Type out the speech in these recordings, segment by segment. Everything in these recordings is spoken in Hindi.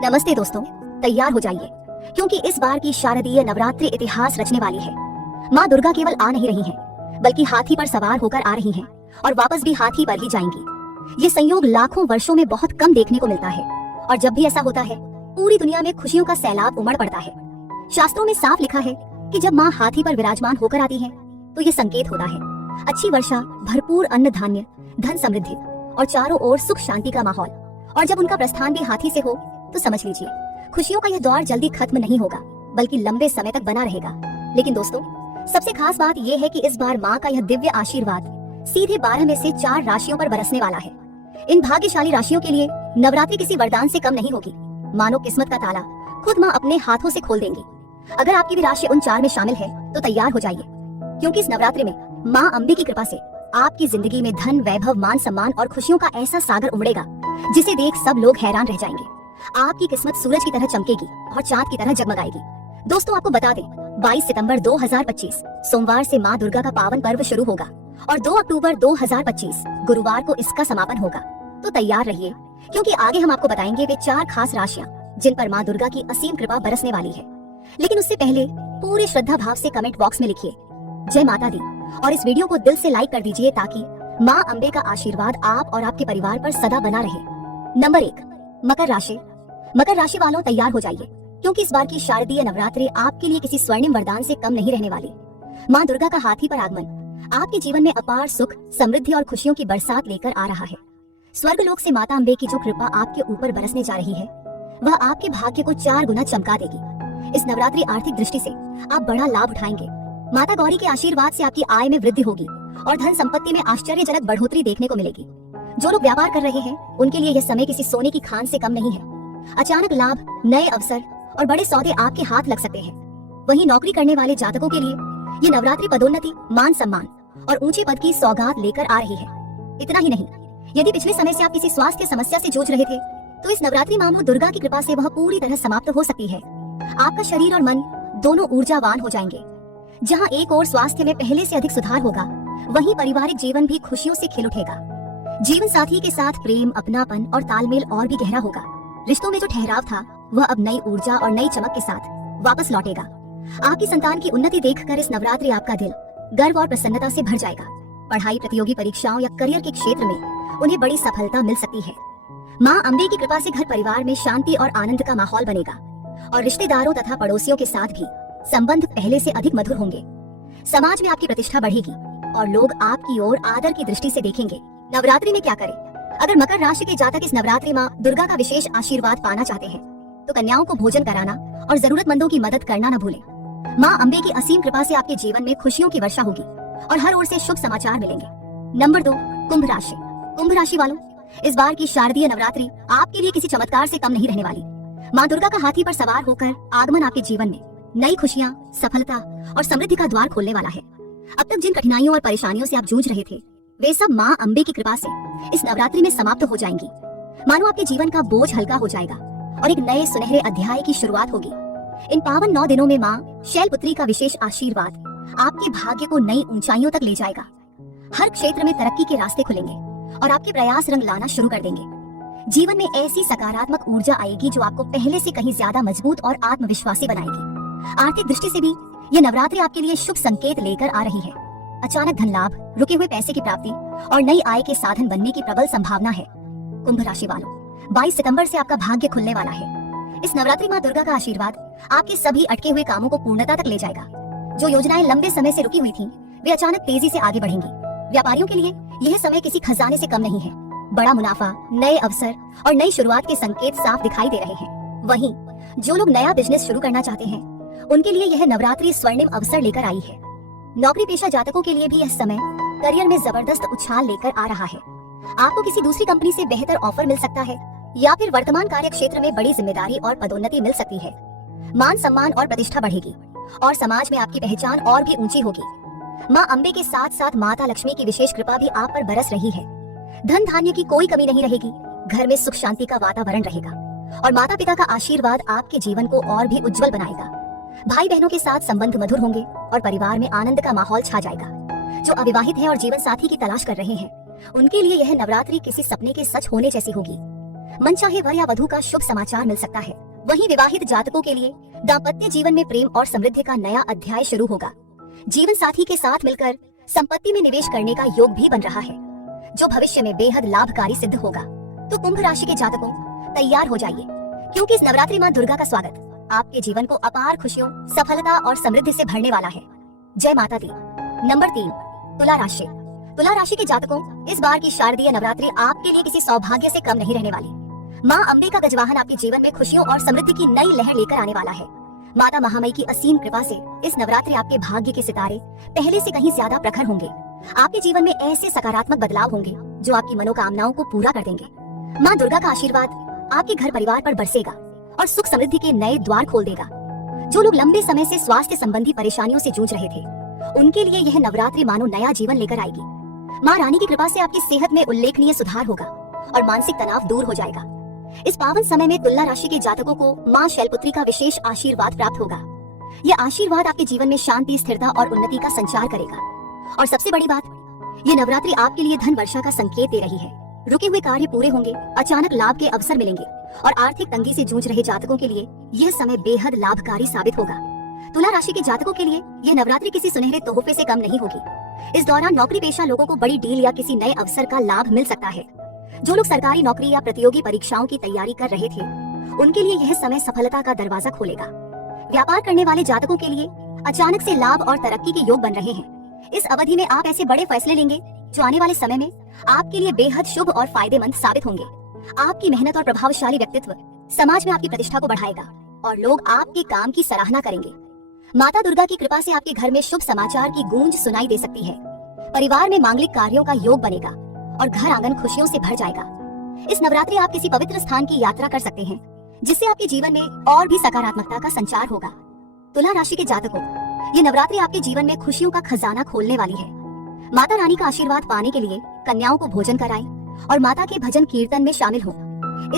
नमस्ते दोस्तों, तैयार हो जाइए क्योंकि इस बार की शारदीय नवरात्रि इतिहास रचने वाली है। माँ दुर्गा केवल आ नहीं रही हैं, बल्कि हाथी पर सवार होकर आ रही हैं और वापस भी हाथी पर ही जाएंगी। ये संयोग लाखों वर्षों में बहुत कम देखने को मिलता है और जब भी ऐसा होता है पूरी दुनिया में खुशियों का सैलाब उमड़ पड़ता है। शास्त्रों में साफ लिखा है कि जब माँ हाथी पर विराजमान होकर आती है तो ये संकेत होता है अच्छी वर्षा, भरपूर अन्न धान्य, धन समृद्धि और चारों ओर सुख शांति का माहौल। और जब उनका प्रस्थान भी हाथी से हो तो समझ लीजिए खुशियों का यह दौर जल्दी खत्म नहीं होगा, बल्कि लंबे समय तक बना रहेगा। लेकिन दोस्तों, सबसे खास बात यह है कि इस बार माँ का यह दिव्य आशीर्वाद सीधे 12 में से 4 राशियों पर बरसने वाला है। इन भाग्यशाली राशियों के लिए नवरात्रि किसी वरदान से कम नहीं होगी। मानो किस्मत का ताला खुद माँ अपने हाथों से खोल देंगी। अगर आपकी भी राशि उन 4 में शामिल है तो तैयार हो जाइए, क्योंकि इस नवरात्रि में माँ अम्बे की कृपा से आपकी जिंदगी में धन, वैभव, मान सम्मान और खुशियों का ऐसा सागर उमड़ेगा जिसे देख सब लोग हैरान रह जाएंगे। आपकी किस्मत सूरज की तरह चमकेगी और चांद की तरह जगमगाएगी। दोस्तों, आपको बता दें 22 सितंबर 2025 सोमवार से माँ दुर्गा का पावन पर्व शुरू होगा और 2 अक्टूबर 2025 गुरुवार को इसका समापन होगा। तो तैयार रहिए, क्योंकि आगे हम आपको बताएंगे वे 4 खास राशियां जिन पर माँ दुर्गा की असीम कृपा बरसने वाली है। लेकिन उससे पहले पूरे श्रद्धा भाव से कमेंट बॉक्स में लिखिए जय माता दी और इस वीडियो को दिल से लाइक कर दीजिए ताकि माँ अम्बे का आशीर्वाद आप और आपके परिवार पर सदा बना रहे। नंबर 1, मकर राशि। मकर राशि वालों, तैयार हो जाइए, क्योंकि इस बार की शारदीय नवरात्रि आपके लिए किसी स्वर्णिम वरदान से कम नहीं रहने वाली। माँ दुर्गा का हाथी पर आगमन आपके जीवन में अपार सुख, समृद्धि और खुशियों की बरसात लेकर आ रहा है। स्वर्गलोक से माता अम्बे की जो कृपा आपके ऊपर बरसने जा रही है वह आपके भाग्य को 4 गुना चमका देगी। इस नवरात्रि आर्थिक दृष्टि से आप बड़ा लाभ उठाएंगे। माता गौरी के आशीर्वाद से आपकी आय में वृद्धि होगी और धन संपत्ति में आश्चर्यजनक बढ़ोतरी देखने को मिलेगी। जो लोग व्यापार कर रहे हैं उनके लिए यह समय किसी सोने की खान से कम नहीं है। अचानक लाभ, नए अवसर और बड़े सौदे आपके हाथ लग सकते हैं। वहीं नौकरी करने वाले जातकों के लिए ये नवरात्रि पदोन्नति, मान सम्मान और ऊंचे पद की सौगात लेकर आ रही है। इतना ही नहीं, यदि पिछले समय से आप किसी स्वास्थ्य समस्या से जूझ रहे थे तो इस नवरात्रि माँ दुर्गा की कृपा से वह पूरी तरह समाप्त हो सकती है। आपका शरीर और मन दोनों ऊर्जावान हो जाएंगे। जहाँ एक और स्वास्थ्य में पहले से अधिक सुधार होगा, वहीं पारिवारिक जीवन भी खुशियों से खिल उठेगा। जीवन साथी के साथ प्रेम, अपनापन और तालमेल और भी गहरा होगा। रिश्तों में जो ठहराव था वह अब नई ऊर्जा और नई चमक के साथ वापस लौटेगा। आपकी संतान की उन्नति देखकर इस नवरात्रि आपका दिल गर्व और प्रसन्नता से भर जाएगा। पढ़ाई, प्रतियोगी परीक्षाओं या करियर के क्षेत्र में उन्हें बड़ी सफलता मिल सकती है। माँ अम्बे की कृपा से घर परिवार में शांति और आनंद का माहौल बनेगा और रिश्तेदारों तथा पड़ोसियों के साथ भी संबंध पहले से अधिक मधुर होंगे। समाज में आपकी प्रतिष्ठा बढ़ेगी और लोग आपकी ओर आदर की दृष्टि से देखेंगे। नवरात्रि में क्या करें? अगर मकर राशि के जातक इस नवरात्रि माँ दुर्गा का विशेष आशीर्वाद पाना चाहते हैं तो कन्याओं को भोजन कराना और जरूरतमंदों की मदद करना न भूलें। माँ अम्बे की असीम कृपा से आपके जीवन में खुशियों की वर्षा होगी और हर ओर से शुभ समाचार मिलेंगे। नंबर 2, कुंभ राशि। कुंभ राशि वालों, इस बार की शारदीय नवरात्रि आपके लिए किसी चमत्कार से कम नहीं रहने वाली। माँ दुर्गा का हाथी पर सवार होकर आगमन आपके जीवन में नई खुशियाँ, सफलता और समृद्धि का द्वार खोलने वाला है। अब तक जिन कठिनाइयों और परेशानियों से आप जूझ रहे थे वे सब माँ अम्बे की कृपा से इस नवरात्रि में समाप्त हो जाएंगी। मानो आपके जीवन का बोझ हल्का हो जाएगा और एक नए सुनहरे अध्याय की शुरुआत होगी। इन पावन 9 दिनों में माँ शैलपुत्री का विशेष आशीर्वाद आपके भाग्य को नई ऊंचाइयों तक ले जाएगा। हर क्षेत्र में तरक्की के रास्ते खुलेंगे और आपके प्रयास रंग लाना शुरू कर देंगे। जीवन में ऐसी सकारात्मक ऊर्जा आएगी जो आपको पहले से कहीं ज्यादा मजबूत और आत्मविश्वासी बनाएगी। आर्थिक दृष्टि से भी ये नवरात्रि आपके लिए शुभ संकेत लेकर आ रही है। अचानक धन लाभ, रुके हुए पैसे की प्राप्ति और नई आय के साधन बनने की प्रबल संभावना है। कुंभ राशि वालों, 22 सितंबर से आपका भाग्य खुलने वाला है। इस नवरात्रि माँ दुर्गा का आशीर्वाद आपके सभी अटके हुए कामों को पूर्णता तक ले जाएगा। जो योजनाएं लंबे समय से रुकी हुई थीं, वे अचानक तेजी से आगे बढ़ेंगी। व्यापारियों के लिए यह समय किसी खजाने से कम नहीं है। बड़ा मुनाफा, नए अवसर और नई शुरुआत के संकेत साफ दिखाई दे रहे हैं। वहीं जो लोग नया बिजनेस शुरू करना चाहते हैं उनके लिए यह नवरात्रि स्वर्णिम अवसर लेकर आई है। नौकरी पेशा जातकों के लिए भी यह समय करियर में जबरदस्त उछाल लेकर आ रहा है। आपको किसी दूसरी कंपनी से बेहतर ऑफर मिल सकता है या फिर वर्तमान कार्य क्षेत्र में बड़ी जिम्मेदारी और पदोन्नति मिल सकती है। मान सम्मान और प्रतिष्ठा बढ़ेगी और समाज में आपकी पहचान और भी ऊंची होगी। माँ अम्बे के साथ साथ माता लक्ष्मी की विशेष कृपा भी आप पर बरस रही है। धन धान्य की कोई कमी नहीं रहेगी, घर में सुख शांति का वातावरण रहेगा और माता पिता का आशीर्वाद आपके जीवन को और भी उज्जवल बनाएगा। भाई बहनों के साथ संबंध मधुर होंगे और परिवार में आनंद का माहौल छा जाएगा। जो अविवाहित हैं और जीवन साथी की तलाश कर रहे हैं उनके लिए यह नवरात्रि किसी सपने के सच होने जैसी होगी। मनचाहे वर या वधू का शुभ समाचार मिल सकता है। वहीं विवाहित जातकों के लिए दाम्पत्य जीवन में प्रेम और समृद्धि का नया अध्याय शुरू होगा। जीवन साथी के साथ मिलकर संपत्ति में निवेश करने का योग भी बन रहा है, जो भविष्य में बेहद लाभकारी सिद्ध होगा। तो कुंभ राशि के जातकों, तैयार हो जाइए, क्योंकि इस नवरात्रि मां दुर्गा का स्वागत आपके जीवन को अपार खुशियों, सफलता और समृद्धि से भरने वाला है। जय माता दी। नंबर 3, तुला राशि। तुला राशि के जातकों, इस बार की शारदीय नवरात्रि आपके लिए किसी सौभाग्य से कम नहीं रहने वाली। मां अम्बे का गजवाहन आपके जीवन में खुशियों और समृद्धि की नई लहर लेकर आने वाला है। माता महामाई की असीम कृपा से इस नवरात्रि आपके भाग्य के सितारे पहले से कहीं ज्यादा प्रखर होंगे। आपके जीवन में ऐसे सकारात्मक बदलाव होंगे जो आपकी मनोकामनाओं को पूरा कर देंगे। मां दुर्गा का आशीर्वाद आपके घर परिवार पर बरसेगा और सुख समृद्धि के नए द्वार खोल देगा। जो लोग लंबे समय से स्वास्थ्य संबंधी परेशानियों से जूझ रहे थे, उनके लिए यह नवरात्रि मानो नया जीवन लेकर आएगी। मां रानी की कृपा से आपकी सेहत में उल्लेखनीय सुधार होगा और मानसिक तनाव दूर हो जाएगा। इस पावन समय में तुला राशि के जातकों को मां शैलपुत्री का विशेष आशीर्वाद प्राप्त होगा। यह आशीर्वाद आपके जीवन में शांति, स्थिरता और उन्नति का संचार करेगा। और सबसे बड़ी बात, ये नवरात्रि आपके लिए धन वर्षा का संकेत दे रही है। रुके हुए कार्य पूरे होंगे, अचानक लाभ के अवसर मिलेंगे और आर्थिक तंगी से जूझ रहे जातकों के लिए यह समय बेहद लाभकारी साबित होगा। तुला राशि के जातकों के लिए यह नवरात्रि किसी सुनहरे तोहफे से कम नहीं होगी। इस दौरान नौकरी पेशा लोगों को बड़ी डील या किसी नए अवसर का लाभ मिल सकता है। जो लोग सरकारी नौकरी या प्रतियोगी परीक्षाओं की तैयारी कर रहे थे, उनके लिए यह समय सफलता का दरवाजा खोलेगा। व्यापार करने वाले जातकों के लिए अचानक से लाभ और तरक्की के योग बन रहे हैं। इस अवधि में आप ऐसे बड़े फैसले लेंगे जो आने वाले समय में आपके लिए बेहद शुभ और फायदेमंद साबित होंगे। आपकी मेहनत और प्रभावशाली व्यक्तित्व समाज में आपकी प्रतिष्ठा को बढ़ाएगा और लोग आपके काम की सराहना करेंगे। माता दुर्गा की कृपा से आपके घर में शुभ समाचार की गूंज सुनाई दे सकती है। परिवार में मांगलिक कार्यों का योग बनेगा और घर आंगन खुशियों से भर जाएगा। इस नवरात्रि आप किसी पवित्र स्थान की यात्रा कर सकते हैं, जिससे आपके जीवन में और भी सकारात्मकता का संचार होगा। तुला राशि के जातकों, ये नवरात्रि आपके जीवन में खुशियों का खजाना खोलने वाली है। माता रानी का आशीर्वाद पाने के लिए कन्याओं को भोजन कराएं और माता के भजन कीर्तन में शामिल हो।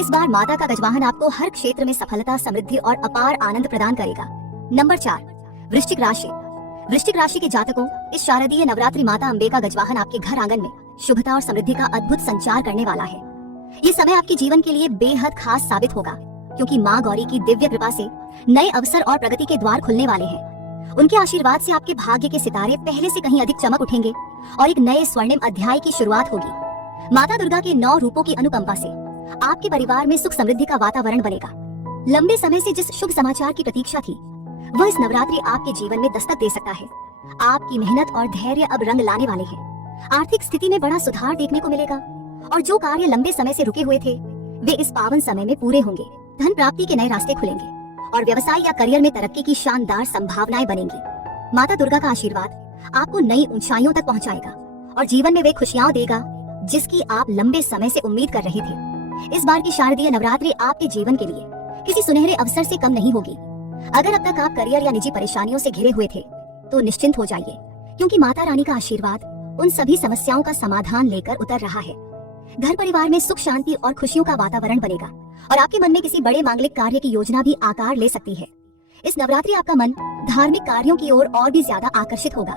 इस बार माता का गजवाहन आपको हर क्षेत्र में सफलता, समृद्धि और अपार आनंद प्रदान करेगा। नंबर 4, वृश्चिक राशि। वृश्चिक राशि के जातकों, इस शारदीय नवरात्रि माता अम्बे का गजवाहन आपके घर आंगन में शुभता और समृद्धि का अद्भुत संचार करने वाला है। ये समय आपके जीवन के लिए बेहद खास साबित होगा, क्योंकि माँ गौरी की दिव्य कृपा से नए अवसर और प्रगति के द्वार खुलने वाले हैं। उनके आशीर्वाद से आपके भाग्य के सितारे पहले से कहीं अधिक चमक उठेंगे और एक नए स्वर्णिम अध्याय की शुरुआत होगी। माता दुर्गा के 9 रूपों की अनुकंपा से आपके परिवार में सुख समृद्धि का वातावरण बनेगा। लंबे समय से जिस शुभ समाचार की प्रतीक्षा थी, वह इस नवरात्रि आपके जीवन में दस्तक दे सकता है। आपकी मेहनत और धैर्य अब रंग लाने वाले हैं। आर्थिक स्थिति में बड़ा सुधार देखने को मिलेगा और जो कार्य लंबे समय से रुके हुए थे, वे इस पावन समय में पूरे होंगे। धन प्राप्ति के नए रास्ते खुलेंगे और व्यवसाय या करियर में तरक्की की शानदार संभावनाएं बनेंगी। माता दुर्गा का आशीर्वाद आपको नई ऊंचाइयों तक पहुंचाएगा और जीवन में वे खुशियां देगा जिसकी आप लंबे समय से उम्मीद कर रहे थे। इस बार की शारदीय नवरात्रि आपके जीवन के लिए किसी सुनहरे अवसर से कम नहीं होगी। अगर अब तक आप करियर या निजी परेशानियों से घिरे हुए थे, तो निश्चिंत हो जाइए, क्योंकि माता रानी का आशीर्वाद उन सभी समस्याओं का समाधान लेकर उतर रहा है। घर परिवार में सुख, शांति और खुशियों का वातावरण बनेगा और आपके मन में किसी बड़े मांगलिक कार्य की योजना भी आकार ले सकती है। इस नवरात्रि आपका मन धार्मिक कार्यों की ओर और भी ज्यादा आकर्षित होगा।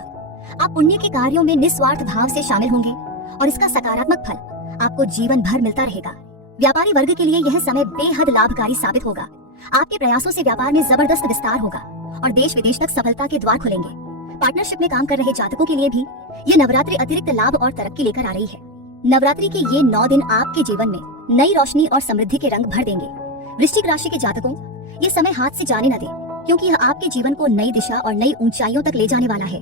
आप पुण्य के कार्यों में निस्वार्थ भाव से शामिल होंगे और इसका सकारात्मक फल आपको जीवन भर मिलता रहेगा। व्यापारी वर्ग के लिए यह समय बेहद लाभकारी साबित होगा। आपके प्रयासों से व्यापार में जबरदस्त विस्तार होगा और देश विदेश तक सफलता के द्वार खुलेंगे। पार्टनरशिप में काम कर रहे जातकों के लिए भी ये नवरात्रि अतिरिक्त लाभ और तरक्की लेकर आ रही है। नवरात्रि के ये 9 दिन आपके जीवन में नई रोशनी और समृद्धि के रंग भर देंगे। वृश्चिक राशि के जातकों, ये समय हाथ से जाने न दें, क्योंकि यह आपके जीवन को नई दिशा और नई ऊंचाइयों तक ले जाने वाला है।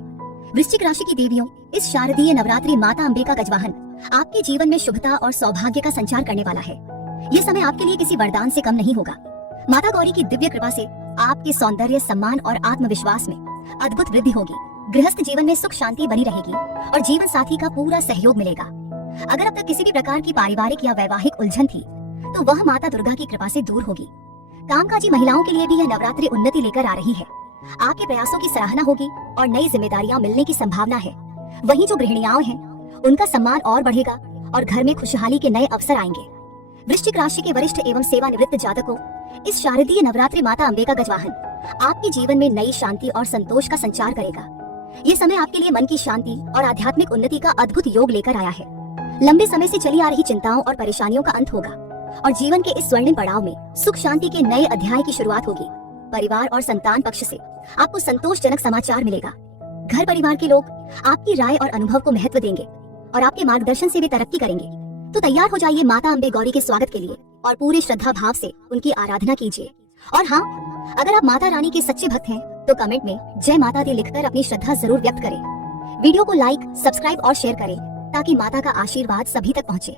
वृश्चिक राशि की देवियों, इस शारदीय नवरात्रि माता अम्बे का गजवाहन आपके जीवन में शुभता और सौभाग्य का संचार करने वाला है। ये समय आपके लिए किसी वरदान से कम नहीं होगा। माता गौरी की दिव्य कृपा से आपके सौंदर्य, सम्मान और आत्मविश्वास में अद्भुत वृद्धि होगी। गृहस्थ जीवन में सुख शांति बनी रहेगी और जीवन साथी का पूरा सहयोग मिलेगा। अगर अब तक किसी भी प्रकार की पारिवारिक या वैवाहिक उलझन थी, तो वह माता दुर्गा की कृपा से दूर होगी। कामकाजी महिलाओं के लिए भी यह नवरात्रि उन्नति लेकर आ रही है। आपके प्रयासों की सराहना होगी और नई जिम्मेदारियां मिलने की संभावना है। वहीं जो गृहिणियां हैं, उनका सम्मान और बढ़ेगा और घर में खुशहाली के नए अवसर आएंगे। वृश्चिक राशि के वरिष्ठ एवं सेवानिवृत्त जातकों, इस शारदीय नवरात्रि माता अम्बे का गजवाहन आपके जीवन में नई शांति और संतोष का संचार करेगा। ये समय आपके लिए मन की शांति और आध्यात्मिक उन्नति का अद्भुत योग लेकर आया है। लंबे समय से चली आ रही चिंताओं और परेशानियों का अंत होगा और जीवन के इस स्वर्णिम पड़ाव में सुख शांति के नए अध्याय की शुरुआत होगी। परिवार और संतान पक्ष से आपको संतोषजनक समाचार मिलेगा। घर परिवार के लोग आपकी राय और अनुभव को महत्व देंगे और आपके मार्गदर्शन से वे तरक्की करेंगे। तो तैयार हो जाइए माता अम्बे गौरी के स्वागत के लिए और पूरे श्रद्धा भाव से उनकी आराधना कीजिए। और हाँ, अगर आप माता रानी के सच्चे भक्त हैं तो कमेंट में जय माता दी लिखकर अपनी श्रद्धा जरूर व्यक्त करें। वीडियो को लाइक, सब्सक्राइब और शेयर करें ताकि माता का आशीर्वाद सभी तक पहुंचे।